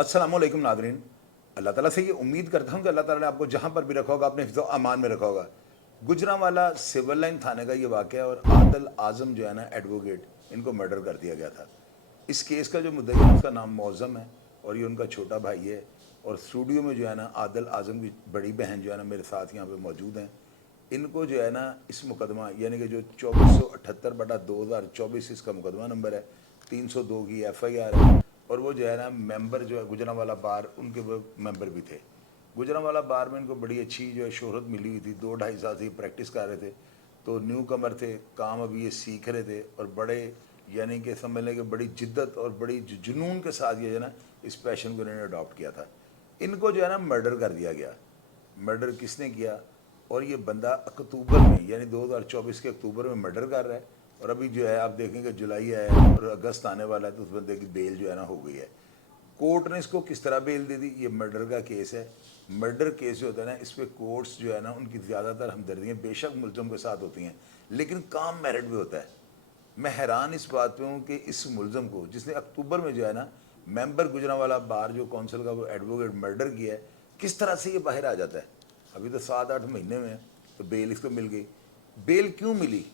अस्सलाम वालेकुम नादरीन। अल्लाह ताला से ये उम्मीद करता हूँ कि अल्लाह ताला ने आपको जहाँ पर भी रखा होगा अपने हिफ्ज़ अमान में रखा होगा। गुजरांवाला सिविल लाइन थाने का ये वाक़या और आदिल आज़म जो है ना एडवोकेट, इनको मर्डर कर दिया गया था। इस केस का जो मुद्दई है उसका नाम मौज़म है और ये उनका छोटा भाई है। और स्टूडियो में जो है ना आदिल आज़म की बड़ी बहन जो है ना मेरे साथ यहाँ पे मौजूद हैं। इनको जो है ना इस मुकदमा यानी कि जो 2478/2024 इसका मुकदमा नंबर है, 302 की FIR है। और वो जो है ना मेंबर जो है गुजरांवाला बार, उनके वो मेंबर भी थे। गुजरांवाला बार में इनको बड़ी अच्छी जो है शोहरत मिली हुई थी। 2-2.5 साल से प्रैक्टिस कर रहे थे, तो न्यू कमर थे, काम अभी ये सीख रहे थे और बड़े यानी कि समझ लें कि बड़ी जिद्दत और बड़ी जुनून के साथ ये जो है ना इस पैशन को इन्होंने अडॉप्ट किया था। इनको जो है ना मर्डर कर दिया गया। मर्डर किसने किया? और ये बंदा अक्टूबर में यानी 2024 के अक्टूबर में मर्डर कर रहा है और अभी जो है आप देखेंगे जुलाई है और अगस्त आने वाला है तो उस बंदे की बेल जो है ना हो गई है। कोर्ट ने इसको किस तरह बेल दे दी? ये मर्डर का केस है। मर्डर केस जो होता है ना इस पर कोर्ट्स जो है ना उनकी ज़्यादातर हमदर्दियाँ बेशक मुलजम के साथ होती हैं, लेकिन काम मेरिट भी होता है। मैं हैरान इस बात पे हूँ कि इस मुलजम को जिसने अक्टूबर में जो है ना मेंबर गुजरांवाला बार जो काउंसिल का वो एडवोकेट मर्डर किया है, किस तरह से ये बाहर आ जाता है? अभी तो 7-8 महीने में है, तो बेल इसको मिल गई। बेल क्यों मिली,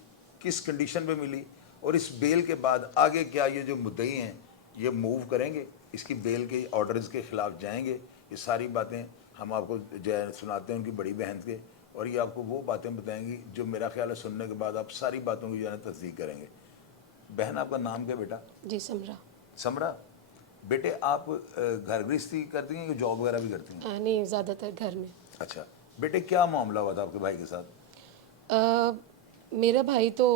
किस कंडीशन पे मिली, और इस बेल के बाद आगे क्या ये जो मुद्दई हैं ये मूव करेंगे, इसकी बेल के ऑर्डर्स के खिलाफ जाएंगे? ये सारी बातें हम आपको जो है सुनाते हैं उनकी बड़ी बहन के, और ये आपको वो बातें बताएंगी जो मेरा ख्याल है सुनने के बाद आप सारी बातों की जो है तस्दीक करेंगे। बहन, आपका नाम क्या बेटा? जी समरा। समरा। बेटे, आप घर गृहस्थी करती हैं कि जॉब वगैरह भी करती हैं? नहीं, ज़्यादातर घर में। अच्छा बेटे, क्या मामला हुआ था आपके भाई के साथ? मेरा भाई तो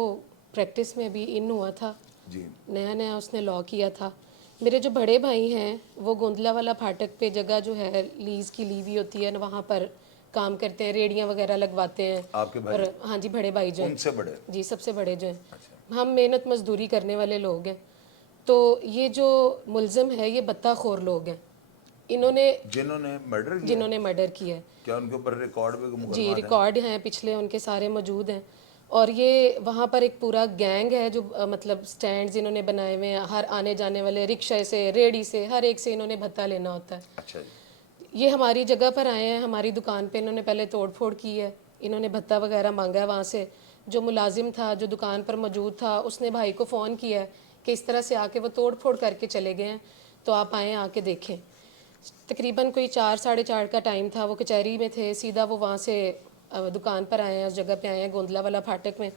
प्रैक्टिस में अभी इन हुआ था, जी नया नया उसने लॉ किया था। मेरे जो बड़े भाई हैं वो गोंदला वाला फाटक पे जगह जो है लीज़ की ली हुई होती है ना, वहाँ पर काम करते हैं, रेडियाँ वगैरह लगवाते हैं। आपके भाई? और हाँ जी, बड़े भाई जो हैं। उनसे बड़े? जी, सबसे बड़े जो हैं। अच्छा। हम मेहनत मजदूरी करने वाले लोग हैं। तो ये जो मुलजिम है ये बत्ताखोर लोग हैं। इन्होंने जिन्होंने मर्डर किया है? जिन्होंने मर्डर किया है। क्या उनके ऊपर रिकॉर्ड पे जी, मुकदमा है? रिकॉर्ड हैं पिछले उनके सारे मौजूद हैं। और ये वहाँ पर एक पूरा गैंग है जो मतलब स्टैंड्स इन्होंने बनाए हुए हैं, हर आने जाने वाले रिक्शे से, रेडी से, हर एक से इन्होंने भत्ता लेना होता है। अच्छा जी। ये हमारी जगह पर आए हैं, हमारी दुकान पे इन्होंने पहले तोड़ फोड़ की है, इन्होंने भत्ता वगैरह मांगा है वहाँ से। जो मुलाजिम था जो दुकान पर मौजूद था उसने भाई को फ़ोन किया है कि इस तरह से आके वो तोड़ फोड़ करके चले गए हैं, तो आप आएँ आके देखें। तकरीबन कोई 4-4:30 का टाइम था, वो कचहरी में थे, सीधा वो वहाँ से दुकान पर आए हैं, उस जगह पे आए हैं गोंदला वाला फाटक में।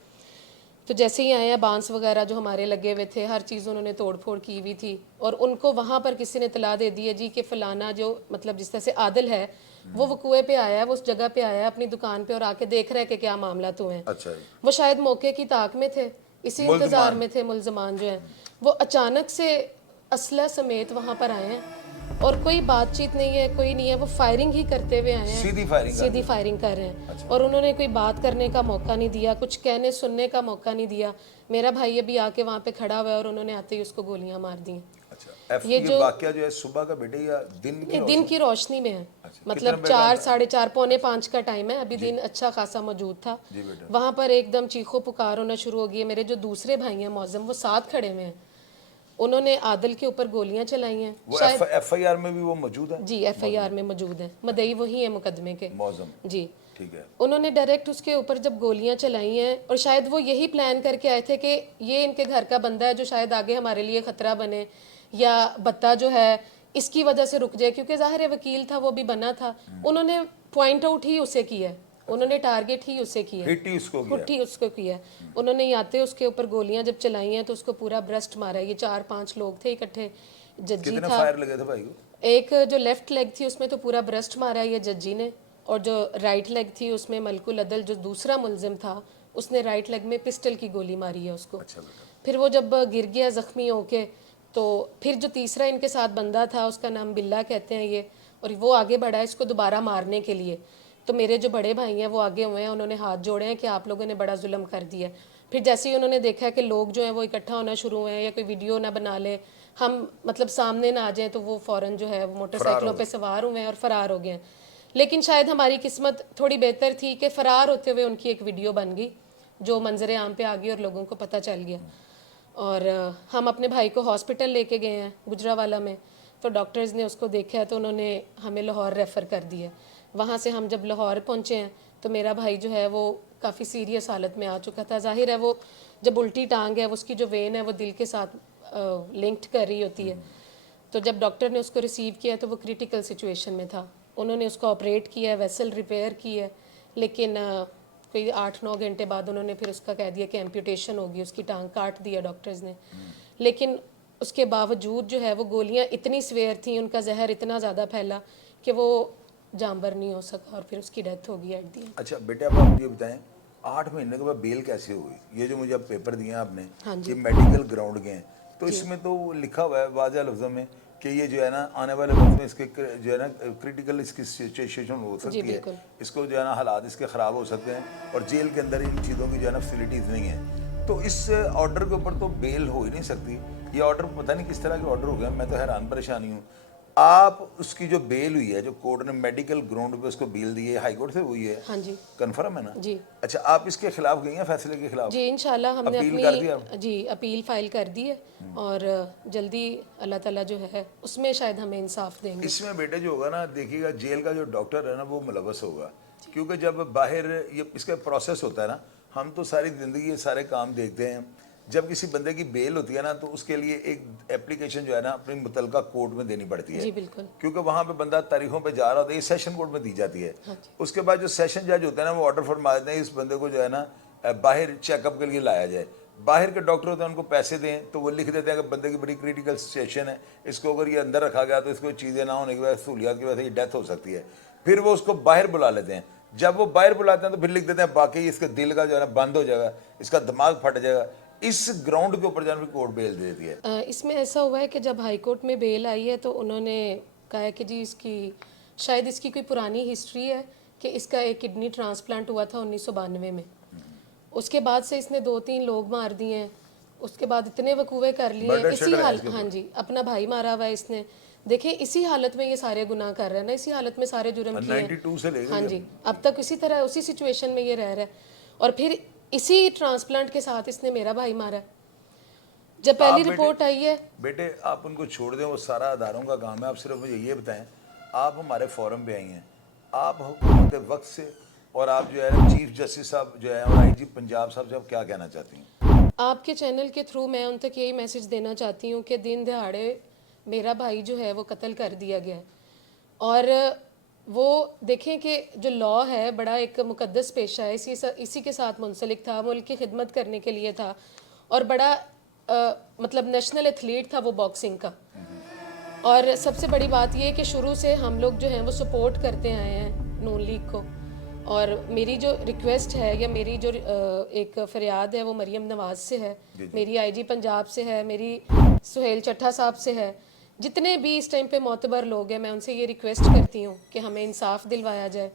तो जैसे ही आए हैं, बांस वगैरह जो हमारे लगे हुए थे, हर चीज़ उन्होंने तोड़ फोड़ की हुई थी। और उनको वहाँ पर किसी ने इतला दे दी है जी कि फ़लाना जो मतलब जिस तरह से आदिल है वो वकूए पे आया है, वो उस जगह पे आया है अपनी दुकान पे और आके देख रहा है कि क्या मामला तो है। अच्छा जी। वो शायद मौके की ताक में थे, इसी इंतज़ार में थे मुलजमान जो हैं। वो अचानक से असला समेत वहाँ पर आए हैं और कोई बातचीत नहीं है, कोई नहीं है, वो फायरिंग ही करते हुए आए हैं, सीधी फायरिंग कर रहे हैं। अच्छा। और उन्होंने कोई बात करने का मौका नहीं दिया, कुछ कहने सुनने का मौका नहीं दिया। मेरा भाई अभी आके वहाँ पे खड़ा हुआ है और उन्होंने आते ही उसको गोलियां मार दी। अच्छा, ये जो वाकया जो है सुबह का बेटे या दिन की रोशनी में है? अच्छा, मतलब 4-4:30 पौने 5 का टाइम है, अभी दिन अच्छा खासा मौजूद था। वहाँ पर एकदम चीखो पुकार होना शुरू हो गई। मेरे जो दूसरे भाई हैं मौजम, वो साथ खड़े हुए हैं, उन्होंने आदिल के ऊपर गोलियां चलाई हैं। वो शायद FIR में भी वो मौजूद है? जी, FIR में मौजूद है, मदई वही है मुकदमे के मौजम। जी, ठीक है। उन्होंने डायरेक्ट उसके ऊपर जब गोलियां चलाई हैं, और शायद वो यही प्लान करके आए थे कि ये इनके घर का बंदा है जो शायद आगे हमारे लिए खतरा बने, या बत्ता जो है इसकी वजह से रुक जाए, क्योंकि जाहिर है वकील था, वो भी बना था। उन्होंने पॉइंट आउट ही उसे किया है, उन्होंने टारगेट ही उसे किया, हिट ही उसको किया। उन्होंने आते उसके ऊपर गोलियां जब चलाई हैं तो उसको पूरा ब्रेस्ट मारा। ये 4-5 लोग थे इकट्ठे, जज्जी कितने था। फायर लगे थे भाई को? एक जो लेफ्ट लेग थी उसमें तो पूरा ब्रेस्ट मारा ये जज्जी ने, और जो राइट लेग थी उसमें मलकुल अदल जो दूसरा मुलजिम था उसने राइट लेग में पिस्टल की गोली मारी है उसको। अच्छा। फिर वो जब गिर गया जख्मी होके, तो फिर जो तीसरा इनके साथ बंदा था उसका नाम बिल्ला कहते हैं ये, और वो आगे बढ़ा इसको दोबारा मारने के लिए। तो मेरे जो बड़े भाई हैं वो आगे हुए हैं, उन्होंने हाथ जोड़े हैं कि आप लोगों ने बड़ा जुल्म कर दिया। फिर जैसे ही उन्होंने देखा कि लोग जो हैं वो इकट्ठा होना शुरू हुए हैं, या कोई वीडियो ना बना ले, हम मतलब सामने ना आ जाए, तो वो फ़ौरन जो है वो मोटरसाइकिलों पे सवार हुए हैं और फ़रार हो गए हैं। लेकिन शायद हमारी किस्मत थोड़ी बेहतर थी कि फ़रार होते हुए उनकी एक वीडियो बन गई जो मंजर आम पे आ गई और लोगों को पता चल गया। और हम अपने भाई को हॉस्पिटल लेके गए हैं गुजरावाला में। तो डॉक्टर्स ने उसको देखा तो उन्होंने हमें लाहौर रेफ़र कर दिया। वहाँ से हम जब लाहौर पहुँचे हैं तो मेरा भाई जो है वो काफ़ी सीरियस हालत में आ चुका था। ज़ाहिर है वो जब उल्टी टांग है, उसकी जो वेन है वो दिल के साथ लिंक्ड कर रही होती है। तो जब डॉक्टर ने उसको रिसीव किया तो वो क्रिटिकल सिचुएशन में था। उन्होंने उसको ऑपरेट किया, वेसल रिपेयर की है, लेकिन कोई 8-9 घंटे बाद उन्होंने फिर उसका कह दिया कि एम्पुटेशन होगी, उसकी टांग काट दिया डॉक्टर्स ने। लेकिन उसके बावजूद जो है वो गोलियां इतनी स्वेयर थी, उनका जहर इतना ज़्यादा फैला कि वो जानबर नहीं हो सका और फिर उसकी डेथ हो गई एट दी एंड। अच्छा बेटे, अब आप मुझे बताएं 8 महीने के बाद बेल कैसे हुई? ये जो मुझे अब पेपर दिए हैं आपने, हाँ जी। ये मेडिकल ग्राउंड के हैं, तो जी। इसमें तो लिखा हुआ है वाज़ह लफ्ज़ों में कि ये जो है ना आने वाले वक्त में इसके जो है ना क्रिटिकल इसकी सिचुएशन हो जी सकती है, बिल्कुल। इसको जो है ना हालात इसके ख़राब हो सकते हैं, और जेल के अंदर इन चीज़ों की जो है ना फैसिलिटीज़ नहीं है, तो इस ऑर्डर के ऊपर तो बेल हो ही नहीं सकती। ये ऑर्डर पता नहीं किस तरह के ऑर्डर हो गया, मैं तो हैरान परेशानी हूँ। आप उसकी जो बेल हुई है, जो कोर्ट ने मेडिकल ग्राउंड पे उसको बेल दी है, हाई कोर्ट से हुई है, हाँ जी। कंफर्म है ना? जी। अच्छा, आप इसके खिलाफ गई हैं, फैसले के खिलाफ जी इंशाल्लाह हमने अपील कर दिया? अपनी जी अपील फाइल कर दी है और जल्दी अल्लाह ताला जो है उसमें शायद हमें इंसाफ देंगे। इसमें बेटे जो होगा ना, देखिएगा जेल का जो डॉक्टर है ना वो मुलवस होगा, क्योंकि जब बाहर ये इसका प्रोसेस होता है ना, हम तो सारी ज़िंदगी ये सारे काम देखते हैं। जब किसी बंदे की बेल होती है ना, तो उसके लिए एक एप्लीकेशन जो है ना अपनी मुतलका कोर्ट में देनी पड़ती है, जी बिल्कुल। क्योंकि वहाँ पे बंदा तारीखों पे जा रहा होता है, ये सेशन कोर्ट में दी जाती है। हाँ जी। उसके बाद जो सेशन जज होता है ना, वो ऑर्डर फरमा देते हैं इस बंदे को जो है ना बाहर चेकअप के लिए लाया जाए। बाहर के डॉक्टर होते हैं, उनको पैसे दें तो वो लिख देते हैं कि बंदे की बड़ी क्रिटिकल सिचुएशन है, इसको अगर ये अंदर रखा गया तो इसको चीज़ें ना होने की वजह से, सहूलियात की वजह से ये डेथ हो सकती है। फिर वो उसको बाहर बुला लेते हैं। जब वो बाहर बुलाते हैं तो फिर लिख देते हैं बाकी इसके दिल का जो है ना बंद हो जाएगा, इसका दिमाग फट जाएगा। इस ग्राउंड के ऊपर जाकर कोर्ट बेल दे देती है। इसमें ऐसा हुआ है कि जब हाई कोर्ट में बेल आई है तो उन्होंने कहा है कि जी इसकी शायद इसकी कोई पुरानी हिस्ट्री है कि इसका एक किडनी ट्रांसप्लांट हुआ था 1992 में। उसके बाद से इसने 2-3 लोग मार दिए हैं, उसके बाद इतने वकूवे कर लिए हैं Murder इसी shatter है हाल इसके हाँ जी, अपना भाई मारा हुआ है इसने। देखिए इसी हालत में ये सारे गुनाह कर रहा है ना, इसी हालत में सारे जुर्म किए हैं। 92 से लेकर हाँ जी, अब तक इसी तरह उसी सिचुएशन में ये रह रहा है और फिर इसी ट्रांसप्लांट के साथ इसने मेरा भाई मारा है। जब पहली आप रिपोर्ट आई है बेटे आप उनको छोड़ दें, वो सारा अदारों का काम है। आप सिर्फ मुझे ये बताएं, आप हमारे फोरम पे आई हैं, आप हुकूमत वक्त से और आप जो है चीफ जस्टिस साहब जो है और आईजी पंजाब साहब से आप क्या कहना चाहती हैं? आपके चैनल के थ्रू मैं उन तक यही मैसेज देना चाहती हूँ कि दिन दहाड़े मेरा भाई जो है वो कत्ल कर दिया गया है और वो देखें कि जो लॉ है बड़ा एक मुकद्दस पेशा है, इसी के साथ मुंसलिक था, मुल्क की खिदमत करने के लिए था और बड़ा मतलब नेशनल एथलीट था वो बॉक्सिंग का। और सबसे बड़ी बात ये है कि शुरू से हम लोग जो हैं वो सपोर्ट करते आए हैं नून लीग को। और मेरी जो रिक्वेस्ट है या मेरी जो एक फरियाद है वो मरियम नवाज से है, मेरी आईजी पंजाब से है, मेरी सुहेल चट्ठा साहब से है, जितने भी इस टाइम पे मोतबर लोग हैं मैं उनसे ये रिक्वेस्ट करती हूँ कि हमें इंसाफ दिलवाया जाए।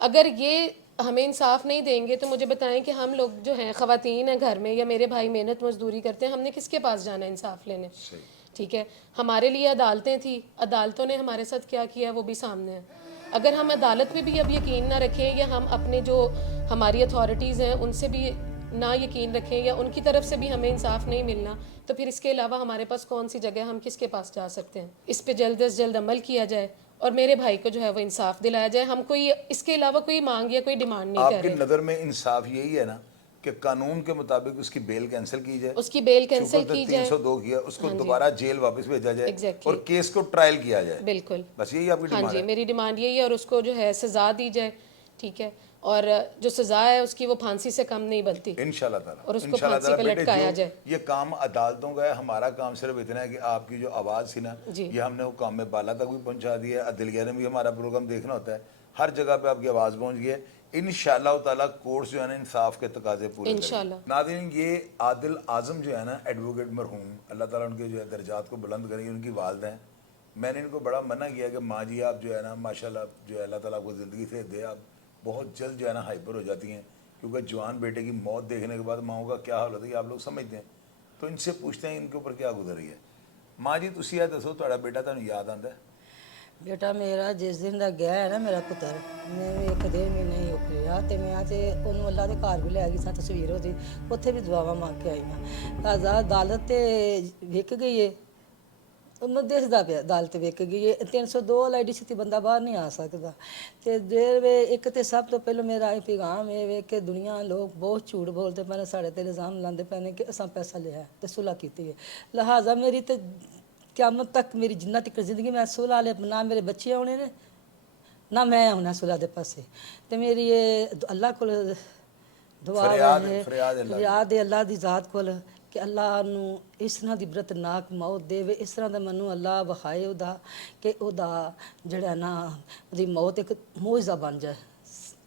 अगर ये हमें इंसाफ नहीं देंगे तो मुझे बताएं कि हम लोग जो हैं ख़वातीन हैं घर में या मेरे भाई मेहनत मजदूरी करते हैं, हमने किसके पास जाना है इंसाफ लेने? ठीक है, हमारे लिए अदालतें थी, अदालतों ने हमारे साथ क्या किया वो भी सामने है। अगर हम अदालत पे भी अब यकीन ना रखें या हम अपने जो हमारी अथॉरिटीज़ हैं उनसे भी ना यकीन रखें या उनकी तरफ से भी हमें इंसाफ नहीं मिलना, तो फिर इसके अलावा हमारे पास कौन सी जगह, हम किसके पास जा सकते हैं? इस पे जल्द से जल्द अमल किया जाए और मेरे भाई को जो है वो इंसाफ दिलाया जाए। हम कोई इसके अलावा कोई मांग या कोई डिमांड नहीं कर आपकी रहे। नज़र में इंसाफ यही है ना कि कानून के मुताबिक उसकी बेल कैंसिल की जाए, उसकी बेल कैंसिल की जाए, 302 किया, उसको दोबारा जेल वापस भेजा जाए Exactly. और केस को ट्रायल किया जाए। बिल्कुल, बस यही आपकी हाँ डिमांड जी, है? मेरी डिमांड यही है और उसको जो है सज़ा दी जाए, ठीक है, और जो सज़ा है उसकी वो फांसी से कम नहीं बनती इंशाल्लाह ताला, और उसको इंशाल्लाह फांसी पे ताला। बेटे लटकाया जो जाए। ये काम अदालतों का है, हमारा काम सिर्फ इतना है कि आपकी जो आवाज़ थी ना, जी। ये हमने वो काम में बाला तक भी पहुंचा दी है। अदलिया ने भी हमारा प्रोग्राम देखना होता है, हर जगह पे आपकी आवाज़ पहुंच गई है। इंशाल्लाह ताला कोर्ट जो है ना इंसाफ के तकाजे पूरे करेंगे। इंशाल्लाह। नाज़रीन, ये आदिल आज़म जो है ना एडवोकेट मरहूम, अल्लाह ताला उनके जो है दर्जात को बुलंद करेंगे, उनकी वालदा हैं। मैंने इनको बड़ा मना किया कि माँ जी आप जो है ना माशाल्लाह जो है अल्लाह ताला आपको ज़िंदगी से दे, आप बहुत जल्द जो है ना हाइपर हो जाती हैं, क्योंकि जवान बेटे की मौत देखने के बाद माओ का क्या हाल होता है आप लोग समझते हैं। तो इनसे पूछते हैं इनके ऊपर क्या गुजर रही है। माँ जी तुसी ये दसो, तुहाड़ा बेटा तुहानू याद आंदा है? बेटा मेरा जिस दिन ਦਾ ਗਿਆ ਹੈ ਨਾ ਮੇਰਾ ਪੁੱਤਰ, ਮੈਨੂੰ ਇੱਕ ਦਿਨ ਵੀ ਨਹੀਂ ਉਪਰਿਆ ਤੇ ਮੈਂ ਤੇ ਉਹਨੂੰ ਅੱਲਾ ਦੇ ਘਰ ਵੀ ਲੈ ਗਈ ਸਾਂ, ਤਸਵੀਰ ਉਹਦੀ ਉੱਥੇ ਵੀ ਦੁਆਵਾਂ ਮੰਗ ਕੇ ਆਈ ਹਾਂ। ਅਦਾਲਤ ਤੇ ਵਿਕ ਗਈ ਏ, ਉਹਨੂੰ ਦਿਸਦਾ ਪਿਆ ਅਦਾਲਤ ਵਿਕ ਗਈ ਹੈ 302 ਵਾਲਾ ਐਡੀ ਛੇਤੀ ਬੰਦਾ ਬਾਹਰ ਨਹੀਂ ਆ ਸਕਦਾ ਤੇ ਜੇ ਵੇ ਇੱਕ ਤੇ ਸਭ ਤੋਂ ਪਹਿਲਾਂ ਮੇਰਾ ਇਹ ਪੈਗਾਮ ਇਹ ਵੇ ਕਿ ਦੁਨੀਆ ਲੋਕ ਬਹੁਤ ਝੂਠ ਬੋਲਦੇ ਪਏ ਨੇ ਸਾਡੇ ਤੇ ਇਲਜ਼ਾਮ ਲਾਉਂਦੇ ਪਏ ਨੇ ਕਿ ਅਸਾਂ ਪੈਸਾ ਲਿਆ ਤੇ ਸੁਲ੍ਹਾ ਕੀਤੀ ਹੈ ਲਿਹਾਜ਼ਾ ਮੇਰੀ ਤੇ ਕਿਆਮਤ ਤੱਕ ਮੇਰੀ ਜਿੰਨਾ ਤੱਕ ਜ਼ਿੰਦਗੀ ਮੈਂ ਸੁਲ੍ਹਾ ਲੈ ਨਾ ਮੇਰੇ ਬੱਚੇ ਆਉਣੇ ਨੇ ਨਾ ਮੈਂ ਆਉਣਾ ਸੁਲ੍ਹਾ ਦੇ ਪਾਸੇ ਤੇ ਮੇਰੀ ਇਹ ਅੱਲਾਹ ਕੋਲ ਦੁਆ ਹੈ ਫਰਿਆਦ ਹੈ ਅੱਲਾਹ ਦੀ ਜ਼ਾਤ ਕੋਲ ਕਿ ਅੱਲਾਹ ਨੂੰ ਇਸ ਤਰ੍ਹਾਂ ਦੀ ਬਰਤਨਾਕ ਮੌਤ ਦੇਵੇ ਇਸ ਤਰ੍ਹਾਂ ਦਾ ਮੈਨੂੰ ਅੱਲਾਹ ਵਿਖਾਏ ਉਹਦਾ ਕਿ ਉਹਦਾ ਜਿਹੜਾ ਨਾ ਉਹਦੀ ਮੌਤ ਇੱਕ ਮੌਜਜ਼ਾ ਬਣ ਜਾਏ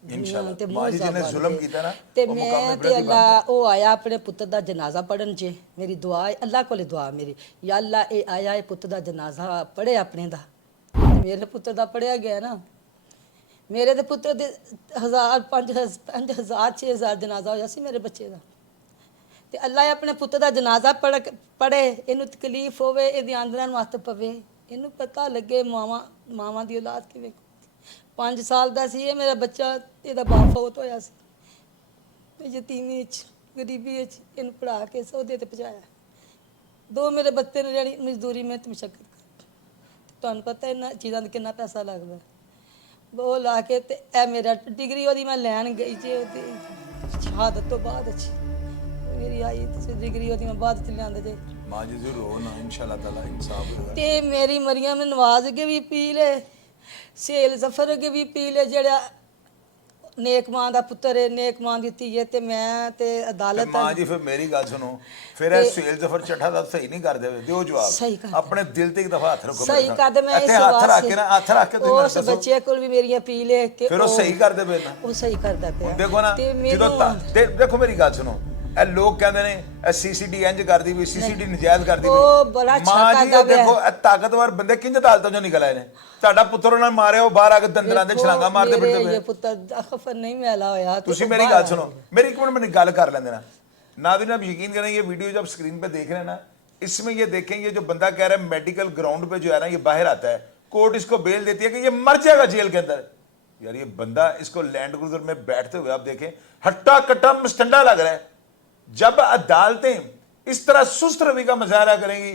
इंशाल्लाह माँ जी जिन्हें जुल्म किया ना ਤੇ ਮੈਂ ਤੇ ਅੱਲਾਹ ਉਹ ਆਇਆ ਆਪਣੇ ਪੁੱਤ ਦਾ ਜਨਾਜ਼ਾ ਪੜਨ ਚ ਮੇਰੀ ਦੁਆ ਹੈ ਅੱਲਾਹ ਕੋਲੇ ਦੁਆ ਮੇਰੀ ਯਾ ਅੱਲਾਹ ਇਹ ਆਇਆ ਇਹ ਪੁੱਤ ਦਾ ਜਨਾਜ਼ਾ ਪੜੇ ਆਪਣੇ ਦਾ ਮੇਰੇ ਪੁੱਤਰ ਦਾ ਪੜਿਆ ਗਿਆ ਨਾ ਮੇਰੇ ਦੇ ਪੁੱਤਰ ਦੇ 1000 5000 6000 ਜਨਾਜ਼ਾ ਹੋਇਆ ਸੀ ਮੇਰੇ ਬੱਚੇ ਦਾ ਤੇ ਅੱਲਾਹ ਆਪਣੇ ਪੁੱਤ ਦਾ ਜਨਾਜ਼ਾ ਪੜੇ ਇਹਨੂੰ ਤਕਲੀਫ ਹੋਵੇ ਇਹਦੀ ਆਂਦਰਾਂ ਨੂੰ ਹੱਥ ਪਵੇ ਇਹਨੂੰ ਪਤਾ ਲੱਗੇ ਮਾਵਾਂ ਦੀ ਔਲਾਦ ਕਿਵੇਂ 5 ਸਾਲ ਦਾ ਸੀ ਇਹ ਮੇਰਾ ਬੱਚਾ ਇਹਦਾ ਬਾਪ ਫੌਤ ਹੋਇਆ ਸੀ ਤੇ ਯਤੀਮੀ ਚ ਗਰੀਬੀ ਵਿੱਚ ਇਹਨੂੰ ਪੜਾ ਕੇ ਸੌਦੇ ਤੇ ਪਹੁੰਚਾਇਆ ਦੋ ਮੇਰੇ ਬੱਚੇ ਨੇ ਜਿਹੜੀ ਮਜ਼ਦੂਰੀ ਮਿਹਨਤ ਮੁਸ਼ੱਕਤ ਕਰ ਤੁਹਾਨੂੰ ਪਤਾ ਇਹਨਾਂ ਚੀਜ਼ਾਂ ਦਾ ਕਿੰਨਾ ਪੈਸਾ ਲੱਗਦਾ ਉਹ ਲਾ ਕੇ ਤੇ ਇਹ ਮੇਰਾ ਡਿਗਰੀ ਉਹਦੀ ਮੈਂ ਲੈਣ ਗਈ ਜੀ ਉਹਦੀ ਸ਼ਹਾਦਤ ਤੋਂ ਬਾਅਦ ਅੱਛੀ ਮੇਰੀ ਆਈ ਤੇ ਡਿਗਰੀ ਉਹਦੀ ਮੈਂ ਬਾਅਦ ਚ ਲਿਆਂਦੇ ਜੇ माँ जी जरूर हो ना इंशाल्लाह ताला इंसाफ होगा ਤੇ ਮੇਰੀ ਮਰੀਮ ਨਵਾਜ਼ ਅੱਗੇ ਵੀ ਪੀ ਲੈ ਸੇਲ ਜ਼ਫਰ ਅੱਗੇ ਵੀ ਪੀ ਲੈ ਜਿਹੜਾ ਨੇਕ ਮਾਂ ਦਾ ਪੁੱਤਰ ਹੈ ਨੇਕ ਮਾਂ ਦੀ ਧੀ ਹੈ ਤੇ ਮੈਂ ਤੇ ਅਦਾਲਤ ਮਾਂ ਜੀ ਫਿਰ ਮੇਰੀ ਗੱਲ ਸੁਣੋ ਫਿਰ ਇਹ ਸੁਹੇਲ ਜ਼ਫਰ ਚੱਠਾ ਦਾ ਸਹੀ ਨਹੀਂ ਕਰਦੇ ਦਿਓ ਸਹੀ ਜਵਾਬ ਕਰ ਆਪਣੇ ਦਿਲ ਤੇ ਇੱਕ ਦਫਾ ਹੱਥ ਰੱਖੋ ਸਹੀ ਕਰਦੇ ਮੈਂ ਇਸ ਹੱਥ ਰੱਖ ਕੇ ਨਾ ਹੱਥ ਰੱਖ ਕੇ ਤੁਸੀਂ ਮੈਨੂੰ ਉਸ ਦੱਸੋ ਬੱਚੇ ਕੋਲ ਵੀ ਮੇਰੀਆਂ ਪੀ ਲੈ ਕਿ ਫਿਰ ਉਹ ਸਹੀ ਕਰਦੇ ਪਏ ਨਾ ਉਹ ਸਹੀ ਕਰਦਾ ਪਿਆ ਦੇਖੋ ਨਾ ਤੇ ਜਦੋਂ ਦੇਖੋ ਮੇਰੀ ਗੱਲ ਸੁਣੋ ਇਹ ਲੋਕ ਕਹਿੰਦੇ ਨੇ ਇਹ ਸੀਸੀਡੀ ਇੰਜ ਕਰਦੀ ਵੀ ਸੀਸੀਡੀ ਨਜਾਇਜ਼ ਕਰਦੀ ਉਹ ਬੜਾ ਵੀ ਮਾਂ ਜੀ ਕਰਦਾ ਪਿਆ। ਦੇਖੋ ਇਹ ਤਾਕਤਵਰ ਬੰਦੇ ਕਿੰਜ ਅਦਾਲਤਾਂ ਚੋਂ ਨਿਕਲ ਆਏ ਨੇ ਤੁਹਾਡਾ ਪੁੱਤਰ ਉਹਨਾਂ ਨੇ ਮਾਰਿਆ ਉਹ ਬਾਹਰ ਆ ਕੇ ਦੰਦਲਾਂ ਦੇ ਛਲਾਂਗਾ ਮਾਰਦੇ ਫਿਰਦੇ ਇਹ ਪਏ ਪੁੱਤਰ ਦਾ ਖਫਰ ਨਹੀਂ ਮੈਲਾ ਹੋਇਆ ਤੇ ਤੁਸੀਂ ਉਹ मेरी ਬਾਹਰ ਗੱਲ आ सुनो मेरी एक मिनट मैंने गल कर लें देना नाज़रीन आप यकीन करें ये वीडियो जब स्क्रीन पे देख रहे हैं ना इसमें ये देखें ये जो बंदा कह रहा है मेडिकल ग्राउंड पे जो है ना ये बाहर आता है कोर्ट इसको बेल देती है कि ये मर जाएगा जेल के अंदर यार ये बंदा इसको लैंड क्रूजर में बैठते हुए आप देखें हट्टा कट्टा मस्टंडा लग रहा है जब अदालतें इस तरह सुस्त रवि का मुजाहरा करेंगी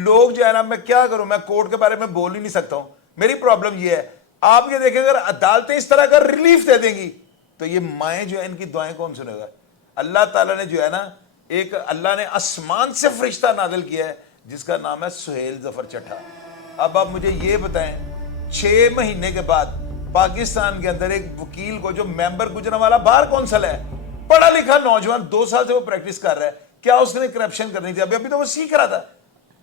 लोग जो है ना मैं क्या करूं मैं कोर्ट के बारे में बोल ही नहीं सकता हूं मेरी प्रॉब्लम ये है आप ये देखें अगर अदालतें इस तरह का रिलीफ दे देंगी तो ये माएँ जो है इनकी दुआएं कौन सुनेगा अल्लाह ताला ने जो है ना एक अल्लाह ने आसमान से फरिश्ता नाजिल किया है जिसका नाम है सुहेल जफर चट्ठा अब आप मुझे ये बताएं 6 महीने के बाद पाकिस्तान के अंदर एक वकील को जो मेंबर गुजरांवाला बार कौंसिल है पढ़ा लिखा नौजवान 2 साल से वो प्रैक्टिस कर रहा है क्या उसने करप्शन करनी थी अभी तो वो सीख रहा था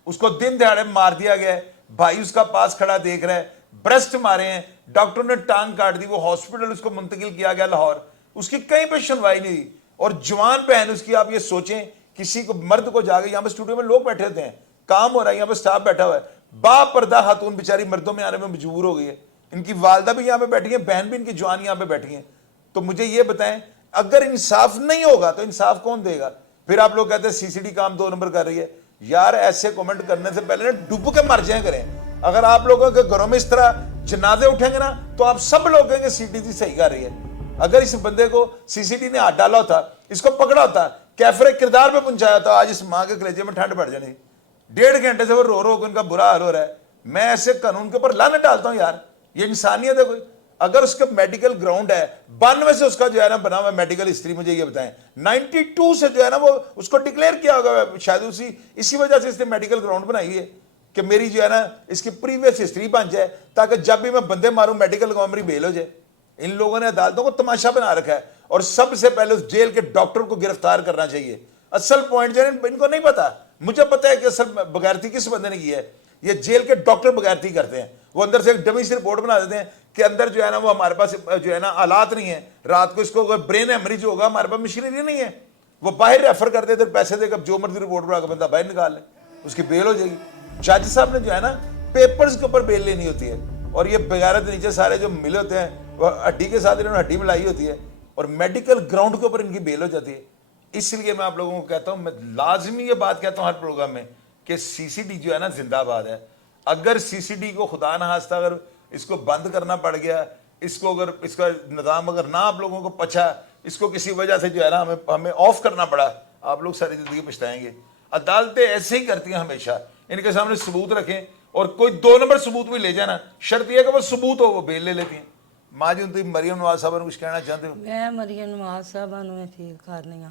उसको दिन दिहाड़े मार दिया गया है भाई उसका पास खड़ा देख रहा है ब्रेस्ट मारे हैं डॉक्टर ने टांग काट दी वो हॉस्पिटल उसको मुंतकिल किया गया लाहौर उसकी कहीं पे सुनवाई नहीं हुई और जवान बहन उसकी आप ये सोचें किसी को मर्द को जाके यहाँ पे स्टूडियो में लोग बैठे होते हैं काम हो रहा है यहाँ पे स्टाफ बैठा हुआ है बापर्दा खातून बेचारी मर्दों में आने में मजबूर हो गई है इनकी वालदा भी यहाँ पे बैठी है बहन भी इनकी जवान यहाँ पे बैठी है तो मुझे ये बताएं अगर इंसाफ नहीं होगा तो इंसाफ कौन देगा फिर आप लोग कहते हैं सीसीडी काम 2 नंबर कर रही है यार ऐसे कमेंट करने से पहले ना डूब के मर जाए करें अगर आप लोगों के घरों में इस तरह जनाजे उठेंगे ना तो आप सब लोग कहेंगे सीसीडी सही कर रही है अगर इस बंदे को सीसीडी ने हाथ डाला होता इसको पकड़ा होता कैफरे किरदार पे पहुंचाया होता आज इस माँ के कलेजे में ठंड पड़ जानी 1.5 घंटे से वो रो रो के उनका बुरा हाल हो रहा है मैं ऐसे कानून के ऊपर लाने डालता हूँ यार ये इंसानियत है कोई अगर उसका मेडिकल ग्राउंड है 92 से उसका जो है ना बना हुआ मेडिकल हिस्ट्री मुझे ये बताएं 92 से जो है ना वो उसको डिक्लेयर किया होगा शायद इसी वजह से इसने मेडिकल ग्राउंड बनाई है कि मेरी जो है ना इसकी प्रीवियस हिस्ट्री बन जाए ताकि जब भी मैं बंदे मारूं मेडिकल ग्राउंड मेरी बेल हो जाए इन लोगों ने अदालतों को तमाशा बना रखा है और सबसे पहले उस जेल के डॉक्टर को गिरफ्तार करना चाहिए असल पॉइंट जो है इनको नहीं पता मुझे पता है कि असल बगैरती किस बंदे ने की है ये जेल के डॉक्टर बगैरती करते हैं वो अंदर से एक डमी सी रिपोर्ट बना देते हैं कि अंदर जो है ना वो हमारे पास जो है ना आलात नहीं है रात को इसको ब्रेन हेमरेज होगा हमारे पास मशीनरी नहीं है वो बाहर रेफर कर देते पैसे देकर जो मर्जी रिपोर्ट बना के बंदा बाहर निकाल ले उसकी बेल हो जाएगी जज साहब ने जो है ना पेपर्स के ऊपर बेल लेनी होती है और ये बगैरत नीचे सारे जो मिले होते हैं वो हड्डी के साथ इन्होंने हड्डी मिलाई होती है और मेडिकल ग्राउंड के ऊपर इनकी बेल हो जाती है इसलिए मैं आप लोगों को कहता हूँ मैं लाजमी ये बात कहता हूँ हर प्रोग्राम में कि सीसीडी जो है ना जिंदाबाद है अगर सीसीडी को खुदा ना खास्ता अगर इसको बंद करना पड़ गया इसको अगर इसका निज़ाम अगर ना आप लोगों को पचा इसको किसी वजह से जो है ना हमें ऑफ करना पड़ा आप लोग सारी ज़िंदगी पछताएंगे अदालतें ऐसे ही करती हैं हमेशा इनके सामने सबूत रखें और कोई 2 नंबर सबूत भी ले जाना, शर्त यह है कि वो सबूत हो, वो बेल ले लेती हैं। माँ जी तुम मरियम नवाज साहब कुछ कहना चाहते हो? मैं ਮਰੀਮ ਨਵਾਜ਼ ਸਾਹਿਬਾਂ ਨੂੰ ਅਪੀਲ ਕਰਨੀ ਆ,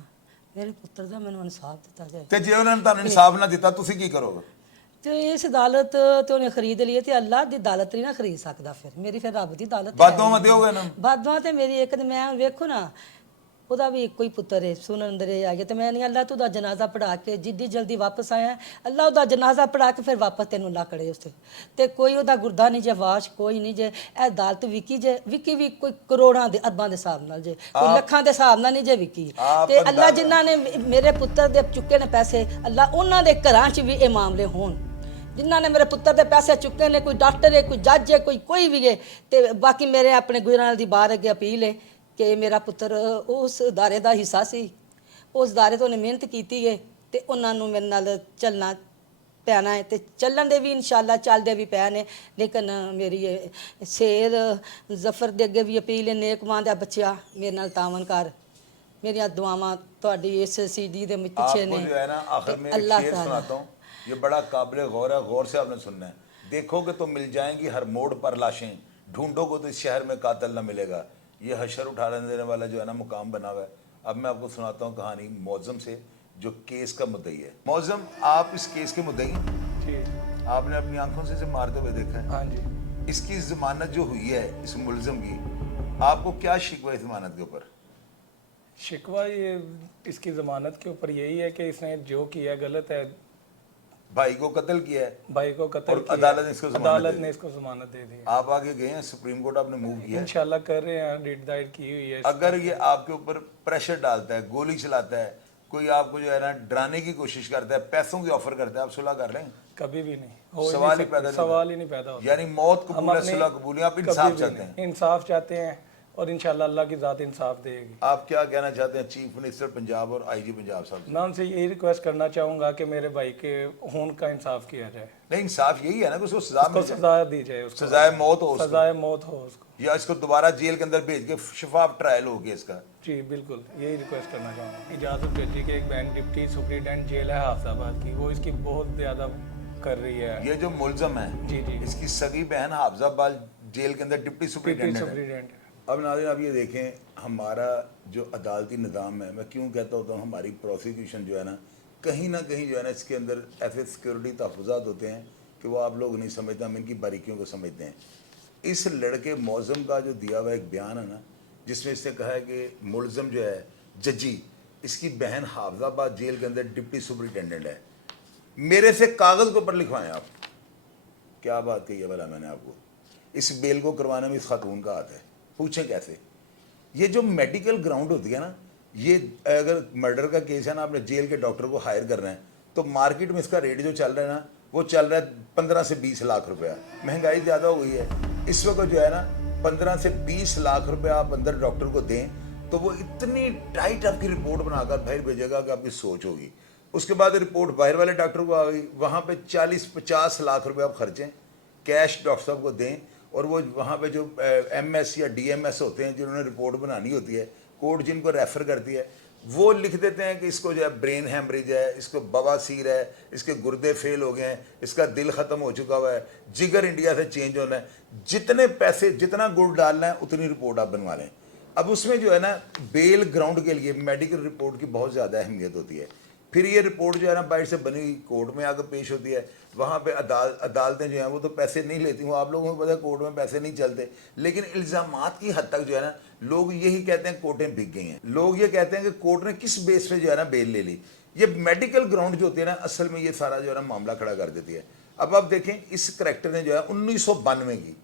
ਮੇਰੇ ਪੁੱਤਰ ਦਾ ਮੈਨੂੰ ਇਨਸਾਫ ਦਿੱਤਾ ਜਾਏ। ਤੇ ਜੇ ਉਹਨਾਂ ਨੇ ਤੁਹਾਨੂੰ ਇਨਸਾਫ ਨਾ ਦਿੱਤਾ ਤੁਸੀਂ ਕੀ ਕਰੋਗੇ? ਤੇ ਇਸ ਅਦਾਲਤ ਤੇ ਉਹਨੇ ਖਰੀਦ ਲਈ ਤੇ ਅੱਲਾਹ ਦੀ ਅਦਾਲਤ ਨਹੀਂ ਨਾ ਖਰੀਦ ਸਕਦਾ, ਫਿਰ ਮੇਰੀ ਰੱਬ ਦੀ ਅਦਾਲਤ ਬਾਦੋਂ ਮੈਂ ਦਿਓਗੇ ਨਾ? ਬਾਦੋਂ ਤੇ ਮੇਰੀ ਇੱਕ ਤੇ ਮੈਂ ਵੇਖੋ ਨਾ, ਉਹਦਾ ਵੀ ਇੱਕੋ ਹੀ ਪੁੱਤਰ ਹੈ, ਸੁਣਨ ਅੰਦਰੇ ਆ ਗਿਆ ਤੇ ਮੈਂ ਨਹੀਂ ਅੱਲਾਹ ਤੂੰ ਦਾ ਜਨਾਜ਼ਾ ਪੜਾ ਕੇ ਜਿੱਦੀ ਜਲਦੀ ਵਾਪਸ ਆਇਆ, ਅੱਲਾਹ ਉਹਦਾ ਜਨਾਜ਼ਾ ਪੜਾ ਕੇ ਫਿਰ ਵਾਪਸ ਤੈਨੂੰ ਲਾ ਕੜੇ ਉਸ ਤੇ ਕੋਈ ਉਹਦਾ ਗੁਰਦਾ ਨਹੀਂ ਜੇ, ਵਾਸ਼ ਕੋਈ ਨਹੀਂ ਜੇ। ਇਹ ਅਦਾਲਤ ਵਿਕੀ ਜੇ, ਵਿਕੀ ਵੀ ਕੋਈ ਕਰੋੜਾਂ ਦੇ ਅਰਬਾਂ ਦੇ ਹਿਸਾਬ ਨਾਲ ਜੇ, ਕੋਈ ਲੱਖਾਂ ਦੇ ਹਿਸਾਬ ਨਾਲ ਨਹੀਂ ਜੇ ਵਿਕੀ। ਤੇ ਅੱਲਾਹ ਜਿਨ੍ਹਾਂ ਨੇ ਮੇਰੇ ਪੁੱਤਰ ਦੇ ਚੁੱਕੇ ਨੇ ਪੈਸੇ, ਅੱਲਾਹ ਉਹਨਾਂ ਦੇ ਘਰਾਂ 'ਚ ਵੀ ਇਹ ਮਾਮਲੇ ਹੋਣ। ਜਿਨ੍ਹਾਂ ਨੇ ਮੇਰੇ ਪੁੱਤਰ ਦੇ ਪੈਸੇ ਚੁੱਕੇ ਨੇ, ਕੋਈ ਡਾਕਟਰ ਹੈ, ਕੋਈ ਜੱਜ ਹੈ, ਕੋਈ ਵੀ ਹੈ। ਤੇ ਬਾਕੀ ਮੇਰੇ ਆਪਣੇ ਗੁਜਰਾਂ ਦੀ ਬਾਹਰ ਅੱਗੇ ਅਪੀਲ ਹੈ ਕਿ ਮੇਰਾ ਪੁੱਤਰ ਉਸ ਅਦਾਰੇ ਦਾ ਹਿੱਸਾ ਸੀ, ਉਸ ਅਦਾਰੇ ਤੋਂ ਉਹਨੇ ਮਿਹਨਤ ਕੀਤੀ ਹੈ ਤੇ ਉਹਨਾਂ ਨੂੰ ਮੇਰੇ ਨਾਲ ਚੱਲਣਾ ਪੈਣਾ ਹੈ ਤੇ ਚੱਲਣ ਦੇ ਵੀ ਇਨਸ਼ਾਅੱਲਾ ਚੱਲਦੇ ਵੀ ਪਏ ਨੇ। ਲੇਕਿਨ ਮੇਰੀ ਸ਼ੇਰ ਜ਼ਫਰ ਦੇ ਅੱਗੇ ਵੀ ਅਪੀਲ ਹੈ, ਨੇਕ ਮਾਂ ਦਾ ਬੱਚਿਆ ਮੇਰੇ ਨਾਲ ਤਾਵਨ ਕਰ, ਮੇਰੀਆਂ ਦੁਆਵਾਂ ਤੁਹਾਡੀ ਇਸ ਸੀਡੀ ਦੇ ਪਿੱਛੇ ਨੇ। आपको जो है ना आखिर में एक शेर सुनाता हूँ, ये बड़ा काबिल गौर है, गौर से आपने सुनना है। देखोगे तो मिल जाएंगी हर मोड़ पर लाशें, ढूंढोगे तो इस शहर में कातिल न मिलेगा। ये हशर उठा देने वाला जो है ना मुकाम बना हुआ है। अब मैं आपको सुनाता हूँ कहानी मौज़म से, जो केस का मुद्दई है। मौज़म, आप इस केस के मुद्दई हैं जी। आपने अपनी आंखों से इसे मारते हुए देखा है। हाँ जी। इसकी जमानत जो हुई है इस मुलजम की, आपको क्या शिकवा है जमानत के ऊपर? शिकवा ये इसकी ज़मानत के ऊपर यही है कि इसने जो किया गलत है, भाई को कत्ल किया है भाई को कत्ल और किया, अदालत ने इसको जमानत अदालत दे ने दी। इसको ज़मानत दे दी। आप आगे गए हैं, सुप्रीम कोर्ट आपने मूव किया है। इंशाल्लाह कर रहे हैं, डेट दायर की हुई है। अगर ये आपके ऊपर प्रेशर डालता है, गोली चलाता है, कोई आपको जो है ना डराने की कोशिश करता है, पैसों की ऑफर करता है, आप सुलह कर लें? कभी भी नहीं हो, सवाल ही पैदा नहीं सवाल ही नहीं पैदा होता। यानी मौत हम कबूल है, अपने सुलह कबूल है, आप कभी इंसाफ भी चाहते नहीं, हैं। इंसाफ चाहते हैं और इंशाल्लाह अल्लाह की ज़ात इंसाफ देगी। आप क्या कहना चाहते हैं चीफ मिनिस्टर पंजाब और आईजी पंजाब साहब से? मैं उनसे यही रिक्वेस्ट करना चाहूँगा कि मेरे भाई के खून का इंसाफ किया जाए, नहीं, इंसाफ यही है ना कि उसको सजा उसको मिल जाए, सजा दी जाए, उसको सजाए मौत हो उसको, सजाए मौत हो उसको। या इसको दोबारा जेल के अंदर भेज के शफाफ ट्रायल हो केस का। जी बिल्कुल, यही रिक्वेस्ट करना चाहूँगा। इजाज़त भेजी कि एक बैंक डिप्टी सुप्रीटेंडेंट जेल है हाफिजाबाद की, वो इसकी बहुत ज़्यादा कर रही है। ये जो मुलजम है, जी जी, इसकी सगी बहन हाफिजाबाद जेल के अंदर डिप्टी डिप्टी सुप्रिटेंडेंट है। सुप्रीटेंडेंट। अब नाज़रीन आप ये देखें, हमारा जो अदालती निज़ाम है, मैं क्यों कहता होता हूँ हमारी प्रोसिक्यूशन जो है ना कहीं जो है ना इसके अंदर ऐसे सिक्योरिटी तहफ़्फ़ुज़ात होते हैं कि वो आप लोग नहीं समझते, हम इनकी बारीकियों को समझते हैं। इस लड़के मौज़म का जो दिया हुआ एक बयान है ना, जिसमें इसने कहा है कि मुलज़म जो है जजी, इसकी बहन हाफिजाबाद जेल के अंदर डिप्टी सुप्रिटेंडेंट है। मेरे से कागज़ के ऊपर लिखवाएं आप। क्या बात कही है भला मैंने आपको? इस बेल को करवाने में इस खातून का हाथ है, पूछें कैसे? ये जो मेडिकल ग्राउंड होती है ना, ये अगर मर्डर का केस है ना, आपने जेल के डॉक्टर को हायर करना है तो मार्केट में इसका रेट जो चल रहा है ना, वो चल रहा है 15 से 20 लाख रुपया। महंगाई ज़्यादा हो गई है इस वक्त, जो है ना 15 से 20 लाख रुपया आप अंदर डॉक्टर को दें तो वो इतनी टाइट आपकी रिपोर्ट बनाकर बाहर भेजेगा कि आपकी सोच होगी। उसके बाद रिपोर्ट बाहर वाले डॉक्टर को आ गई, वहाँ पे 40-50 लाख रुपए आप खर्चें, कैश डॉक्टर साहब को दें, और वो वहाँ पे जो MS या DMS होते हैं जिन्होंने रिपोर्ट बनानी होती है, कोर्ट जिनको रेफ़र करती है, वो लिख देते हैं कि इसको जो है ब्रेन हैमरेज है, इसको बवासीर है, इसके गुर्दे फेल हो गए हैं, इसका दिल ख़त्म हो चुका हुआ है, जिगर इंडिया से चेंज होना है। जितने पैसे, जितना गुड़ डालना है उतनी रिपोर्ट आप बनवा लें। अब उसमें जो है ना बेल ग्राउंड के लिए मेडिकल रिपोर्ट की बहुत ज़्यादा अहमियत होती है। फिर ये रिपोर्ट जो है ना बाहर से बनी हुई कोर्ट में आकर पेश होती है, वहाँ पे अदालतें जो हैं वो तो पैसे नहीं लेती हूँ, आप लोगों को पता है कोर्ट में पैसे नहीं चलते, लेकिन इल्ज़ामात की हद तक जो है ना लोग यही कहते हैं कोर्टें बिक गई हैं। लोग ये कहते हैं कि कोर्ट ने किस बेस पे जो है ना बेल ले ली। ये मेडिकल ग्राउंड जो होती है ना, असल में ये सारा जो है ना मामला खड़ा कर देती है। अब आप देखें, इस करैक्टर ने जो है 1992 की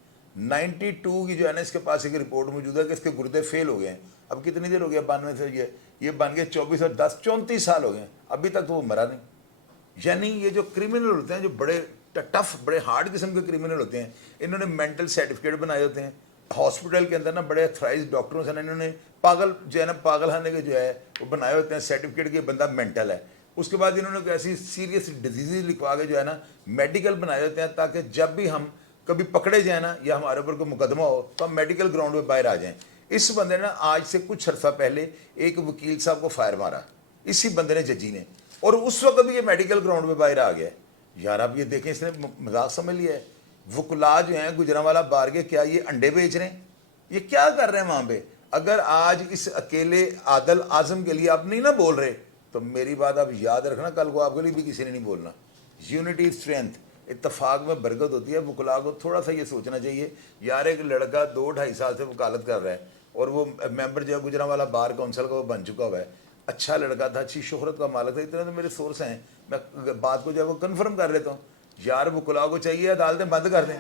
92 की जो है ना इसके पास एक रिपोर्ट मौजूद है कि इसके गुर्दे फेल हो गए हैं। अब कितनी देर हो गया 92 से, ये बन गए 24 और 10 34 साल हो गए, अभी तक तो वो मरा नहीं। यानी ये जो क्रिमिनल होते हैं, जो बड़े टफ, बड़े हार्ड किस्म के क्रिमिनल होते हैं, इन्होंने मेंटल सर्टिफिकेट बनाए होते हैं। हॉस्पिटल के अंदर ना बड़े अथराइज डॉक्टरों से ना इन्होंने पागल जो है ना पागलखाने के जो है वो बनाए होते हैं सर्टिफिकेट कि बंदा मेंटल है। उसके बाद इन्होंने ऐसी सीरियस डिजीज़ लिखवा के जो है ना मेडिकल बनाए होते हैं, ताकि जब भी हम कभी पकड़े जाए ना या हमारे ऊपर कोई मुकदमा हो तो हम मेडिकल ग्राउंड में बाहर आ जाएं। इस बंदे ने आज से कुछ अर्सा पहले एक वकील साहब को फायर मारा, इसी बंदे ने, जजी ने, और उस वक्त भी ये मेडिकल ग्राउंड में बाहर आ गया। यार आप ये देखें, इसने मजाक समझ लिया है। वकुला जो हैं गुजरांवाला बार के, क्या ये अंडे बेच रहे हैं? ये क्या कर रहे हैं वहाँ पे? अगर आज इस अकेले आदल आजम के लिए आप नहीं ना बोल रहे, तो मेरी बात आप याद रखना, कल को आपके लिए भी किसी ने नहीं बोलना। यूनिटी स्ट्रेंथ, इत्तफाक में बरकत होती है। वकुला को थोड़ा सा ये सोचना चाहिए, यार एक लड़का 2-2.5 साल से वकालत कर रहा है और वो मेंबर जो है गुजरांवाला बार काउंसिल का वो बन चुका हुआ है, अच्छा लड़का था, अच्छी शोहरत का मालिक था। इतने तो मेरे सोर्स हैं, मैं बात को जो है वो कन्फर्म कर लेता हूँ। यार वकुला को चाहिए अदालतें बंद कर दें,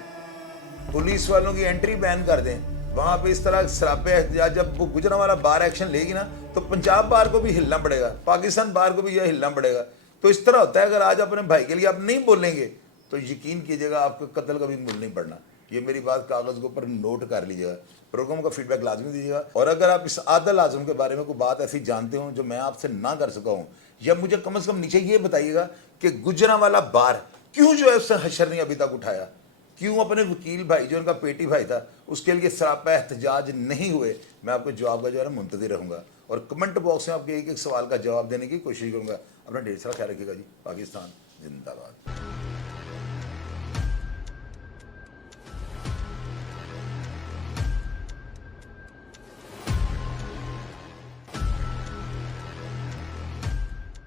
पुलिस वालों की एंट्री बैन कर दें वहाँ पे। इस तरह सरापे एहतजाज जब वो गुजरांवाला बार एक्शन लेगी ना, तो पंजाब बार को भी हिलना पड़ेगा, पाकिस्तान बार को भी यह हिलना पड़ेगा। तो इस तरह होता है, अगर आज अपने भाई के लिए आप नहीं बोलेंगे तो यकीन कीजिएगा आपको कत्ल का भी मूल नहीं पड़ना। ये मेरी बात कागज़ के ऊपर नोट कर लीजिएगा। प्रोग्राम का फीडबैक लाजमी दीजिएगा। और अगर आप इस आदल आजम के बारे में कोई बात ऐसी जानते हो जो मैं आपसे ना कर सका हूँ, या मुझे कम से कम नीचे ये बताइएगा कि गुजरांवाला बार क्यों जो है उससे हशर नहीं अभी तक उठाया, क्यों अपने वकील भाई जो उनका पेटी भाई था उसके लिए सरापा एहतजाज नहीं हुए। मैं आपको जवाब का जो है ना मुंतज़िर रहूँगा और कमेंट बॉक्स में आपके एक एक सवाल का जवाब देने की कोशिश करूँगा। अपना ढेर सारा ख्याल रखिएगा जी। पाकिस्तान जिंदाबाद।